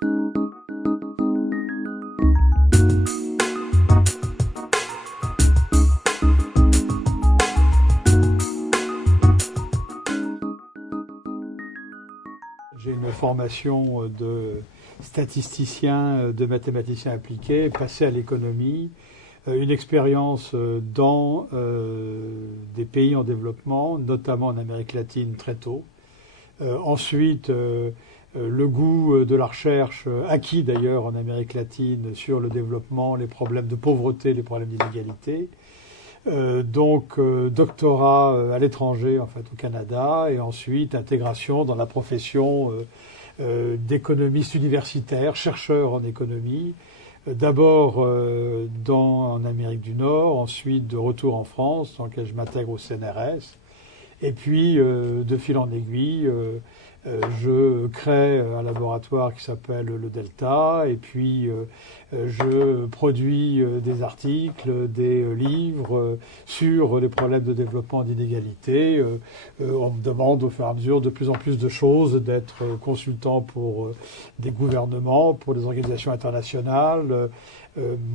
J'ai une formation de statisticien, de mathématicien appliqué, passé à l'économie, une expérience dans des pays en développement, notamment en Amérique latine très tôt. Ensuite, le goût de la recherche, acquis d'ailleurs en Amérique latine sur le développement, les problèmes de pauvreté, les problèmes d'inégalité. Doctorat à l'étranger, en fait, au Canada, et ensuite intégration dans la profession d'économiste universitaire, chercheur en économie, d'abord en Amérique du Nord, ensuite de retour en France, dans lequel je m'intègre au CNRS, et puis de fil en aiguille, je crée un laboratoire qui s'appelle le Delta, et puis je produis des articles, des livres sur les problèmes de développement d'inégalité. On me demande au fur et à mesure de plus en plus de choses, d'être consultant pour des gouvernements, pour des organisations internationales,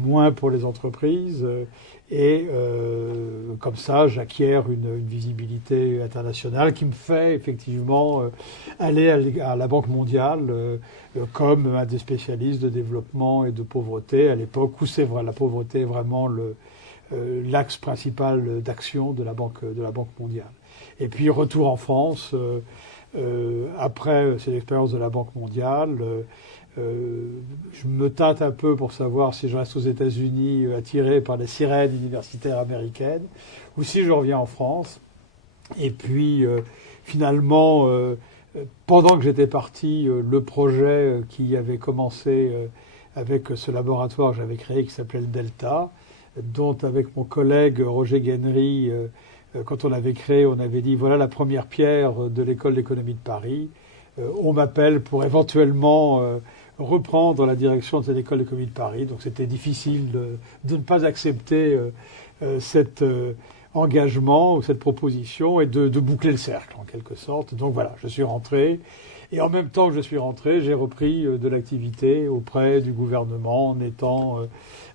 moins pour les entreprises. Et comme ça, j'acquiers une visibilité internationale qui me fait effectivement aller à la Banque mondiale comme un des spécialistes de développement et de pauvreté à l'époque où c'est vrai, la pauvreté est vraiment l'axe principal d'action de la Banque mondiale. Et puis retour en France après cette expérience de la Banque mondiale. Je me tâte un peu pour savoir si je reste aux États-Unis attiré par les sirènes universitaires américaines ou si je reviens en France. Et puis finalement, pendant que j'étais parti, le projet qui avait commencé avec ce laboratoire que j'avais créé qui s'appelait le Delta, dont avec mon collègue Roger Guenry, quand on l'avait créé, on avait dit voilà la première pierre de l'école d'économie de Paris. On m'appelle pour éventuellement reprendre la direction de cette école d'économie de Paris. Donc c'était difficile de ne pas accepter cet engagement ou cette proposition et de boucler le cercle en quelque sorte. Donc voilà, je suis rentré. Et en même temps que je suis rentré, j'ai repris de l'activité auprès du gouvernement en étant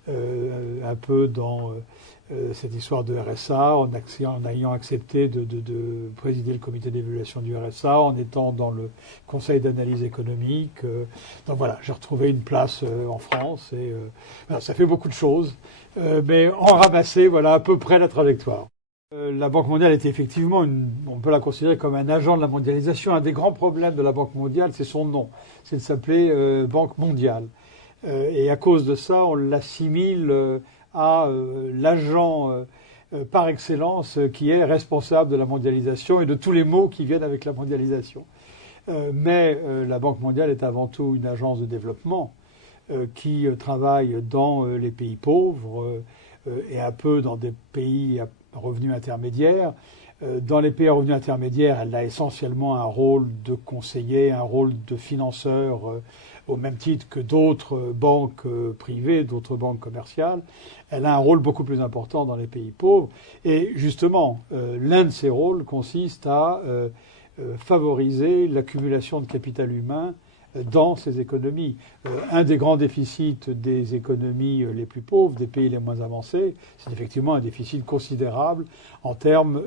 un peu dans cette histoire de RSA, en ayant accepté de présider le comité d'évaluation du RSA, en étant dans le conseil d'analyse économique. Donc voilà, j'ai retrouvé une place en France et voilà, ça fait beaucoup de choses, mais en ramassé, voilà à peu près la trajectoire. La Banque mondiale était effectivement, on peut la considérer comme un agent de la mondialisation. Un des grands problèmes de la Banque mondiale, c'est son nom, c'est de s'appeler Banque mondiale. Et à cause de ça, on l'assimile à l'agent par excellence qui est responsable de la mondialisation et de tous les maux qui viennent avec la mondialisation. Mais la Banque mondiale est avant tout une agence de développement qui travaille dans les pays pauvres et un peu dans des pays à revenus intermédiaires. Dans les pays à revenus intermédiaires, elle a essentiellement un rôle de conseiller, un rôle de financeur au même titre que d'autres banques privées, d'autres banques commerciales. Elle a un rôle beaucoup plus important dans les pays pauvres. Et justement, l'un de ces rôles consiste à favoriser l'accumulation de capital humain dans ces économies. Un des grands déficits des économies les plus pauvres, des pays les moins avancés, c'est effectivement un déficit considérable en termes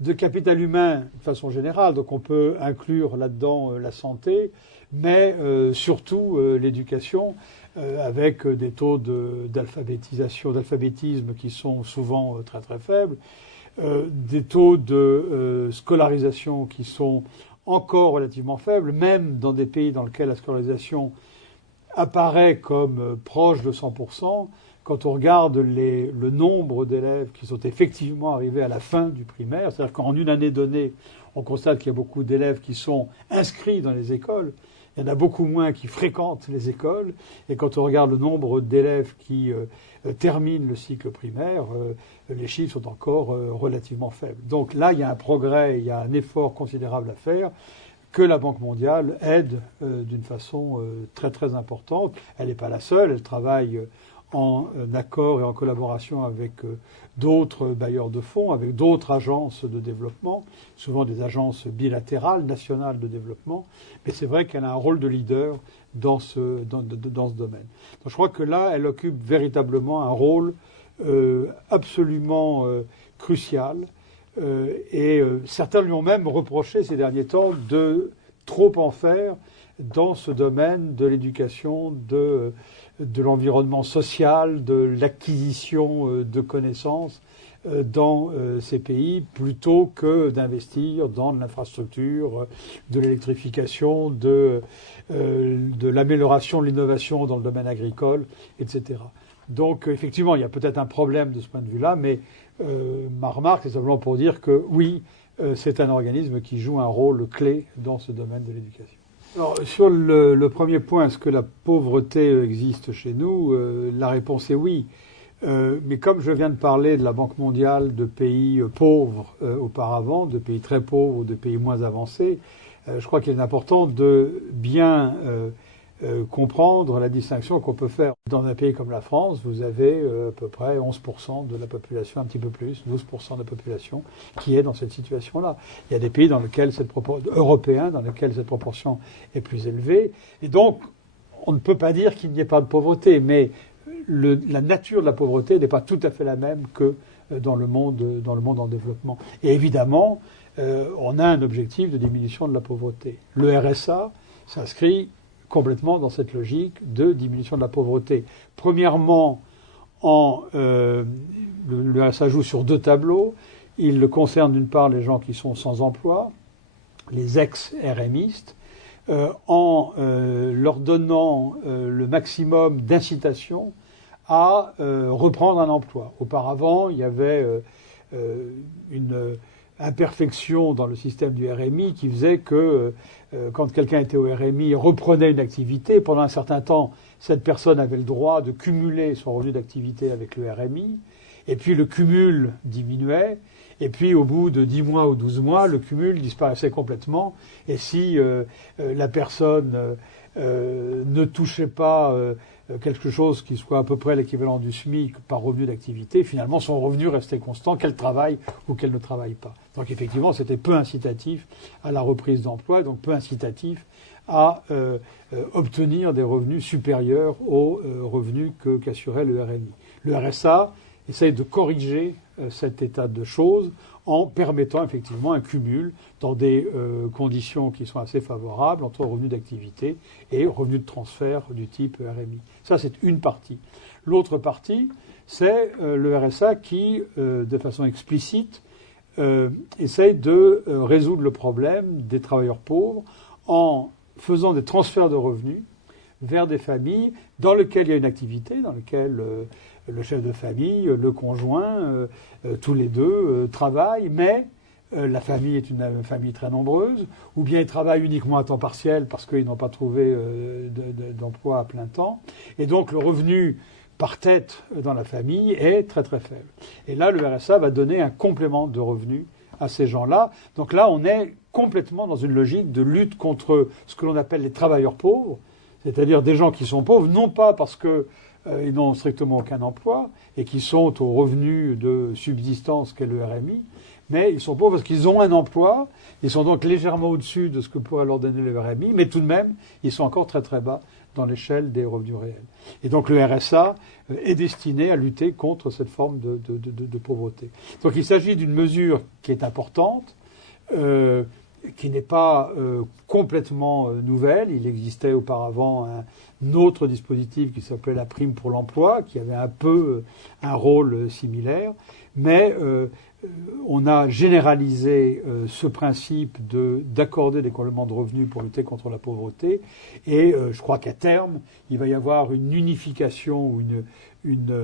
de capital humain de façon générale. Donc on peut inclure là-dedans la santé, mais surtout l'éducation, avec des taux d'alphabétisme qui sont souvent très très faibles, des taux de scolarisation qui sont encore relativement faible, même dans des pays dans lesquels la scolarisation apparaît comme proche de 100%, quand on regarde le nombre d'élèves qui sont effectivement arrivés à la fin du primaire, c'est-à-dire qu'en une année donnée, on constate qu'il y a beaucoup d'élèves qui sont inscrits dans les écoles, il y en a beaucoup moins qui fréquentent les écoles, et quand on regarde le nombre d'élèves qui terminent le cycle primaire, les chiffres sont encore relativement faibles. Donc là, il y a un progrès, il y a un effort considérable à faire que la Banque mondiale aide d'une façon très très importante. Elle n'est pas la seule, elle travaille en accord et en collaboration avec d'autres bailleurs de fonds, avec d'autres agences de développement, souvent des agences bilatérales, nationales de développement. Mais c'est vrai qu'elle a un rôle de leader dans ce domaine. Donc je crois que là, elle occupe véritablement un rôle absolument crucial. Certains lui ont même reproché ces derniers temps de trop en faire dans ce domaine de l'éducation, de l'environnement social, de l'acquisition de connaissances dans ces pays, plutôt que d'investir dans de l'infrastructure, de l'électrification, de l'amélioration de l'innovation dans le domaine agricole, etc. Donc effectivement, il y a peut-être un problème de ce point de vue-là, mais ma remarque, c'est simplement pour dire que oui, c'est un organisme qui joue un rôle clé dans ce domaine de l'éducation. Alors, sur le premier point, est-ce que la pauvreté existe chez nous? La réponse est oui. Mais comme je viens de parler de la Banque mondiale de pays pauvres auparavant, de pays très pauvres ou de pays moins avancés, je crois qu'il est important de bien comprendre la distinction qu'on peut faire. Dans un pays comme la France, vous avez à peu près 11% de la population, un petit peu plus, 12% de la population qui est dans cette situation-là. Il y a des pays dans lesquels européens dans lesquels cette proportion est plus élevée. Et donc, on ne peut pas dire qu'il n'y ait pas de pauvreté, mais la nature de la pauvreté n'est pas tout à fait la même que dans le monde en développement. Et évidemment, on a un objectif de diminution de la pauvreté. Le RSA s'inscrit complètement dans cette logique de diminution de la pauvreté. Premièrement, le RSA joue sur deux tableaux. Il concerne d'une part les gens qui sont sans emploi, les ex-RMistes, en leur donnant le maximum d'incitation à reprendre un emploi. Auparavant, il y avait une imperfection dans le système du RMI qui faisait que quand quelqu'un était au RMI, reprenait une activité, pendant un certain temps, cette personne avait le droit de cumuler son revenu d'activité avec le RMI, et puis le cumul diminuait, et puis au bout de 10 mois ou 12 mois, le cumul disparaissait complètement, et si la personne ne touchait pas quelque chose qui soit à peu près l'équivalent du SMIC par revenu d'activité, finalement son revenu restait constant, qu'elle travaille ou qu'elle ne travaille pas. Donc effectivement, c'était peu incitatif à la reprise d'emploi, donc peu incitatif à obtenir des revenus supérieurs aux revenus qu'assurait le RMI. Le RSA essaye de corriger cet état de choses en permettant effectivement un cumul dans des conditions qui sont assez favorables entre revenus d'activité et revenus de transfert du type RMI. Ça, c'est une partie. L'autre partie, c'est le RSA qui, de façon explicite, essaye de résoudre le problème des travailleurs pauvres en faisant des transferts de revenus vers des familles dans lesquelles il y a une activité, dans lesquelles le chef de famille, le conjoint, tous les deux travaillent, mais la famille est une famille très nombreuse, ou bien ils travaillent uniquement à temps partiel parce qu'ils n'ont pas trouvé d'emploi à plein temps. Et donc le revenu par tête dans la famille est très très faible. Et là, le RSA va donner un complément de revenu à ces gens-là. Donc là, on est complètement dans une logique de lutte contre ce que l'on appelle les travailleurs pauvres, c'est-à-dire des gens qui sont pauvres, non pas parce qu'ils n'ont strictement aucun emploi et qui sont au revenu de subsistance qu'est le RMI, mais ils sont pauvres parce qu'ils ont un emploi, ils sont donc légèrement au-dessus de ce que pourrait leur donner le RMI, mais tout de même, ils sont encore très très bas dans l'échelle des revenus réels. Et donc le RSA est destiné à lutter contre cette forme de pauvreté. Donc il s'agit d'une mesure qui est importante, qui n'est pas complètement nouvelle. Il existait auparavant un autre dispositif qui s'appelait la prime pour l'emploi, qui avait un peu un rôle similaire, mais on a généralisé ce principe d'accorder des compléments de revenus pour lutter contre la pauvreté, et je crois qu'à terme, il va y avoir une unification ou une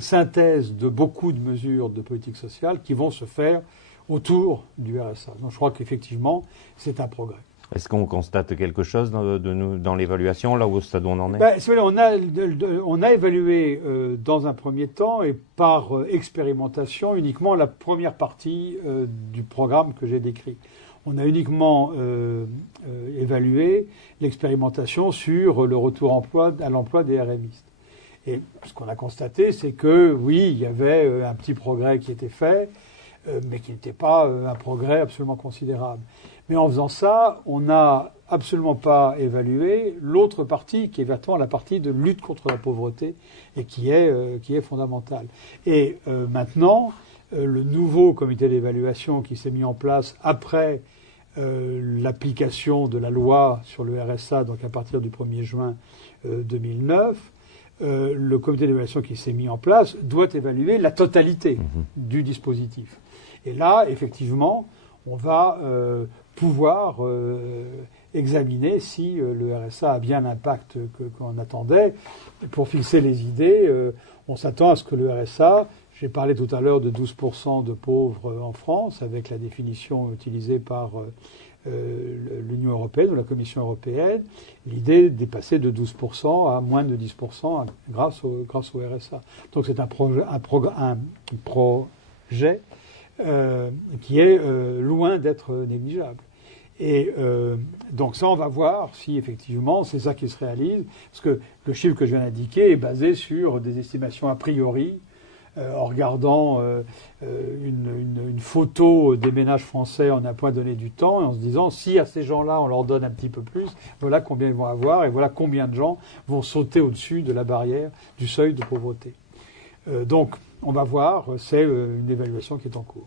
synthèse de beaucoup de mesures de politique sociale qui vont se faire autour du RSA. Donc je crois qu'effectivement, c'est un progrès. Est-ce qu'on constate quelque chose dans l'évaluation, là où on en est? On a évalué dans un premier temps et par expérimentation uniquement la première partie du programme que j'ai décrit. On a uniquement évalué l'expérimentation sur le retour à l'emploi des RMistes. Et ce qu'on a constaté, c'est que oui, il y avait un petit progrès qui était fait, mais qui n'était pas un progrès absolument considérable. Mais en faisant ça, on n'a absolument pas évalué l'autre partie, qui est vraiment la partie de lutte contre la pauvreté, et qui est fondamentale. Et maintenant, le nouveau comité d'évaluation qui s'est mis en place après l'application de la loi sur le RSA, donc à partir du 1er juin 2009, le comité d'évaluation qui s'est mis en place doit évaluer la totalité du dispositif. Et là, effectivement, on va pouvoir examiner si le RSA a bien l'impact qu'on attendait. Pour fixer les idées, on s'attend à ce que le RSA, j'ai parlé tout à l'heure de 12% de pauvres en France, avec la définition utilisée par l'Union européenne ou la Commission européenne, l'idée de dépasser de 12% à moins de 10% grâce au RSA. Donc c'est un projet qui est loin d'être négligeable. Et donc ça, on va voir si effectivement c'est ça qui se réalise, parce que le chiffre que je viens d'indiquer est basé sur des estimations a priori, en regardant une photo des ménages français en un point donné du temps, et en se disant si à ces gens-là on leur donne un petit peu plus, voilà combien ils vont avoir, et voilà combien de gens vont sauter au-dessus de la barrière du seuil de pauvreté. Donc on va voir, c'est une évaluation qui est en cours.